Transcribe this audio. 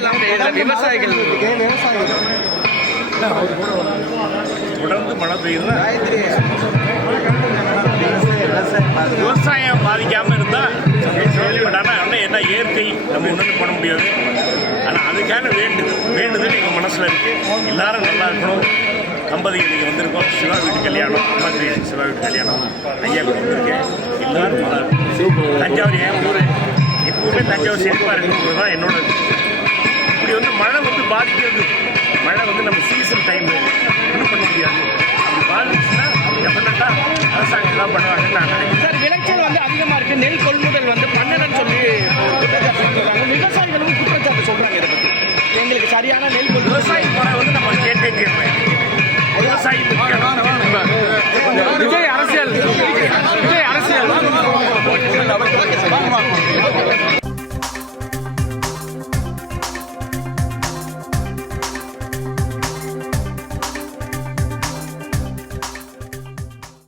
எல்லாம் விவசாயிகள் தொடர்ந்து மழை பெய்யுதுன்னா விவசாயம் பாதிக்காமல் இருந்தால் ஆனால் என்ன இயற்கை நம்ம ஒன்றும் பண்ண முடியாது. ஆனால் அதுக்கான வேண்டுதல் எங்கள் மனசில் இருக்குது. எல்லாரும் நல்லா இருக்கணும். தம்பதிகள் நீங்கள் வந்திருக்கோம். சிவா வீட்டு கல்யாணம், அம்மா கிரியேஷன் சிவா வீட்டு கல்யாணம், ஐயா வந்திருக்கேன். எல்லாரும் நல்லா இருக்கும். தஞ்சாவூர் என் ஊர், எப்பவுமே தஞ்சாவூர் செழிப்பாக இருக்குங்கிறது தான் என்னோட. இப்படி மழை பாதிக்கிறது. மழை நம்ம சீசன் டைமு ஒன்றும் பண்ண முடியாது. அப்படி பாதிச்சுன்னா டெஃபினட்டாக அரசாங்கம் எல்லாம் பண்ணுவாங்கன்னு நான் நினைக்கிறேன். சார், விளைச்சல் அதிகமாக இருக்குது. நெல் கொள்முதல் பண்ணலன்னு சொல்லி